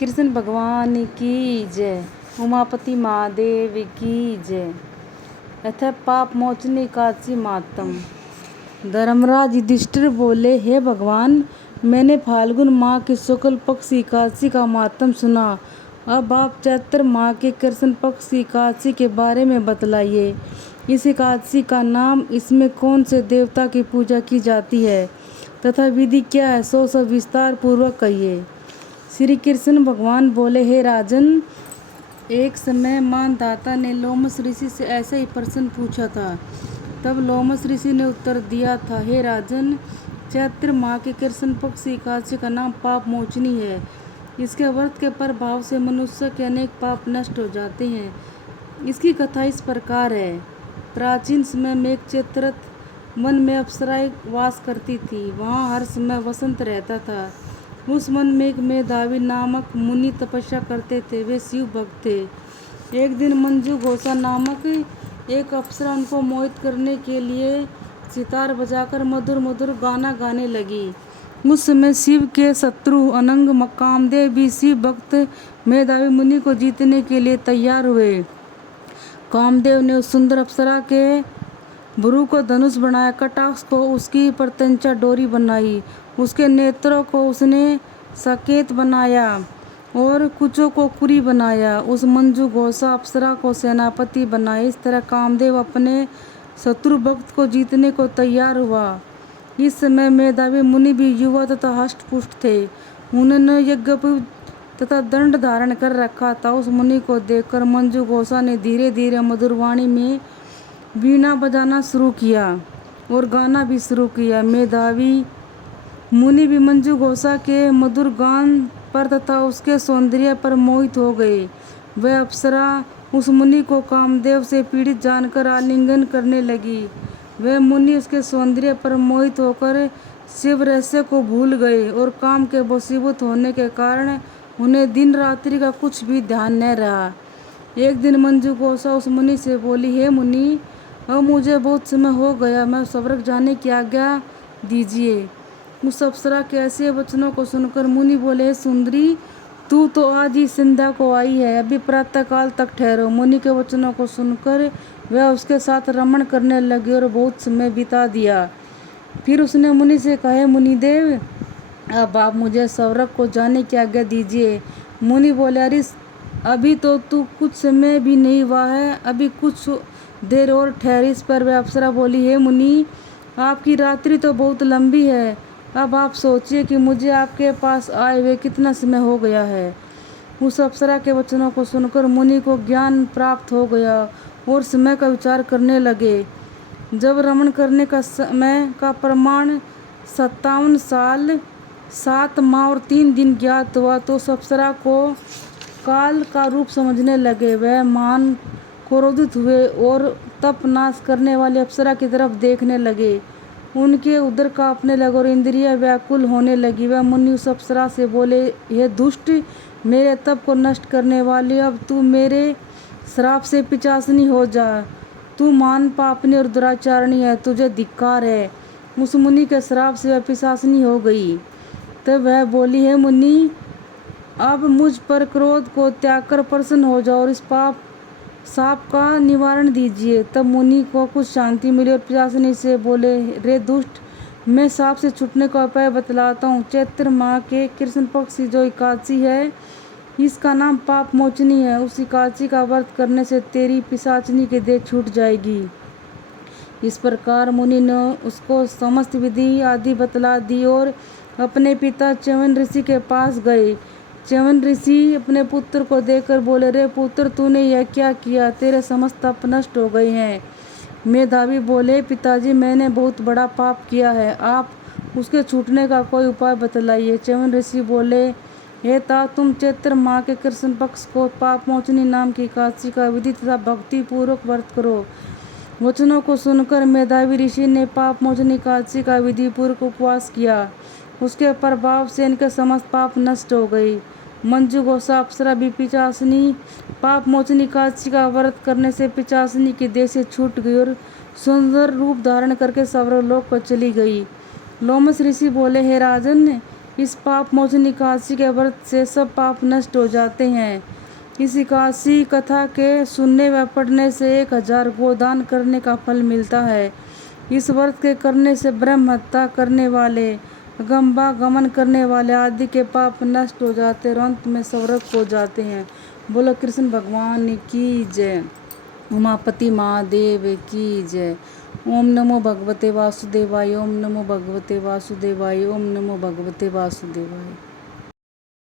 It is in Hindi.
कृष्ण भगवान की जय। उमापति महादेव की जय। अथ पाप मोचनी एकादशी मातम। धर्मराज युधिष्ठिर बोले, हे भगवान, मैंने फाल्गुन माह की शुक्ल पक्ष एकादशी का मातम सुना। अब आप चैत्र माह के कृष्ण पक्ष एकादशी के बारे में बतलाइए। इस एकादशी का नाम, इसमें कौन से देवता की पूजा की जाती है तथा विधि क्या है, सो सब विस्तार पूर्वक कहिए। श्री कृष्ण भगवान बोले, हे राजन, एक समय मानधाता ने लोमस ऋषि से ऐसे ही प्रश्न पूछा था। तब लोमस ऋषि ने उत्तर दिया था, हे राजन, चैत्र माह के कृष्ण पक्ष एकादशी का नाम पाप मोचनी है। इसके व्रत के प्रभाव से मनुष्य के अनेक पाप नष्ट हो जाते हैं। इसकी कथा इस प्रकार है। प्राचीन समय में एक चैत्रत वन में अप्सराएं वास करती थी। वहाँ हर समय वसंत रहता था। उस वन में एक मेधावी नामक मुनि तपस्या करते थे। वे शिव भक्त थे। एक दिन मंजू घोषा नामक एक अप्सरा उनको मोहित करने के लिए सितार बजाकर मधुर मधुर गाना गाने लगी। उस समय शिव के शत्रु अनंग कामदेव भी शिव भक्त मेधावी मुनि को जीतने के लिए तैयार हुए। कामदेव ने उस सुंदर अप्सरा के भ्रू को धनुष बनाया, कटाक्ष को उसकी प्रत्यंचा डोरी बनाई, उसके नेत्रों को उसने साकेत बनाया और कुचों को कुरी बनाया। उस मंजू घोषा अप्सरा को सेनापति बनाया। इस तरह कामदेव अपने शत्रु भक्त को जीतने को तैयार हुआ। इस समय मेधावी मुनि भी युवा तथा हष्ट-पुष्ट थे। उन्होंने यज्ञ तथा दंड धारण कर रखा था। उस मुनि को देखकर मंजू घोषा ने धीरे धीरे मधुरवाणी में वीणा बजाना शुरू किया और गाना भी शुरू किया। मेधावी मुनि भी मंजू घोषा के मधुर गान पर तथा उसके सौंदर्य पर मोहित हो गए। वह अप्सरा उस मुनि को कामदेव से पीड़ित जानकर आलिंगन करने लगी। वह मुनि उसके सौंदर्य पर मोहित होकर शिव रहस्य को भूल गए और काम के वशीभूत होने के कारण उन्हें दिन रात्रि का कुछ भी ध्यान न रहा। एक दिन मंजू घोषा उस मुनि से बोली, हे मुनि, अब मुझे बहुत समय हो गया, मैं स्वर्ग जाने की आज्ञा दीजिए। उस अप्सरा के ऐसे वचनों को सुनकर मुनि बोले, सुंदरी, तू तो आज ही संध्या को आई है, अभी प्रातःकाल तक ठहरो। मुनि के वचनों को सुनकर वह उसके साथ रमण करने लगी और बहुत समय बिता दिया। फिर उसने मुनि से कहा, मुनिदेव, अब आप मुझे स्वर्ग को जाने की आज्ञा दीजिए। मुनि बोले, अरे अभी तो तू कुछ समय भी नहीं हुआ है, अभी कुछ देर और ठहर। इस पर वह अप्सरा बोली, हे मुनि, आपकी रात्रि तो बहुत लंबी है, अब आप सोचिए कि मुझे आपके पास आए हुए कितना समय हो गया है। उस अप्सरा के वचनों को सुनकर मुनि को ज्ञान प्राप्त हो गया और समय का विचार करने लगे। जब रमण करने का समय का प्रमाण 57 साल 7 माह और 3 दिन ज्ञात हुआ तो उस अप्सरा को काल का रूप समझने लगे। वह मान क्रोधित हुए और तप नाश करने वाली अप्सरा की तरफ देखने लगे। उनके उदर कांपने लगे और इंद्रियां व्याकुल होने लगी। वह मुनि उस अप्सरा से बोले, हे दुष्ट, मेरे तप को नष्ट करने वाली, अब तू मेरे श्राप से पिशाचनी हो जा। तू मान पापनी और दुराचारणी है, तुझे धिक्कार है। उस मुनि के श्राप से वह पिशाचनी हो गई। तब वह बोली, हे मुनि, अब मुझ पर क्रोध को त्याग कर प्रसन्न हो जाओ और इस पाप साप का निवारण दीजिए। तब मुनि को कुछ शांति मिली और पिशाचनी से बोले, रे दुष्ट, मैं साप से छूटने का उपाय बतलाता हूँ। चैत्र माह के कृष्ण पक्ष की जो एकादशी है, इसका नाम पाप मोचनी है। उस एकादशी का व्रत करने से तेरी पिशाचनी की देह छूट जाएगी। इस प्रकार मुनि ने उसको समस्त विधि आदि बतला दी और अपने पिता च्यवन ऋषि के पास गए। च्यवन ऋषि अपने पुत्र को देखकर बोले, रे पुत्र, तूने यह क्या किया? तेरे समस्त पाप नष्ट हो गए हैं। मेधावी बोले, पिताजी, मैंने बहुत बड़ा पाप किया है, आप उसके छूटने का कोई उपाय बतलाइए। च्यवन ऋषि बोले, हे ता, तुम चैत्र माह के कृष्ण पक्ष को पाप मोचनी नाम की एकादशी का विधि तथा भक्ति पूर्वक व्रत करो। वचनों को सुनकर मेधावी ऋषि ने पाप मोचनी एकादशी का विधि पूर्वक उपवास किया। उसके प्रभाव से इनके समस्त पाप नष्ट हो गए। मंजू घोषा अप्सरा भी पिशाचनी पाप मोचनी एकादशी का व्रत करने से पिशाचनी की देह से छूट गई और सुंदर रूप धारण करके स्वर्गलोक पर चली गई। लोमस ऋषि बोले, हे राजन, इस पाप मोचन एकादशी के व्रत से सब पाप नष्ट हो जाते हैं। इस एकादशी कथा के सुनने व पढ़ने से 1000 गोदान करने का फल मिलता है। इस व्रत के करने से ब्रह्म हत्या करने वाले, गंबा गमन करने वाले आदि के पाप नष्ट हो जाते और अंत में स्वर्ग हो जाते हैं। बोलो कृष्ण भगवान की जय। उमापति महादेव की जय। ओम नमो भगवते वासुदेवाय। ओम नमो भगवते वासुदेवाय। ओम नमो भगवते वासुदेवाय।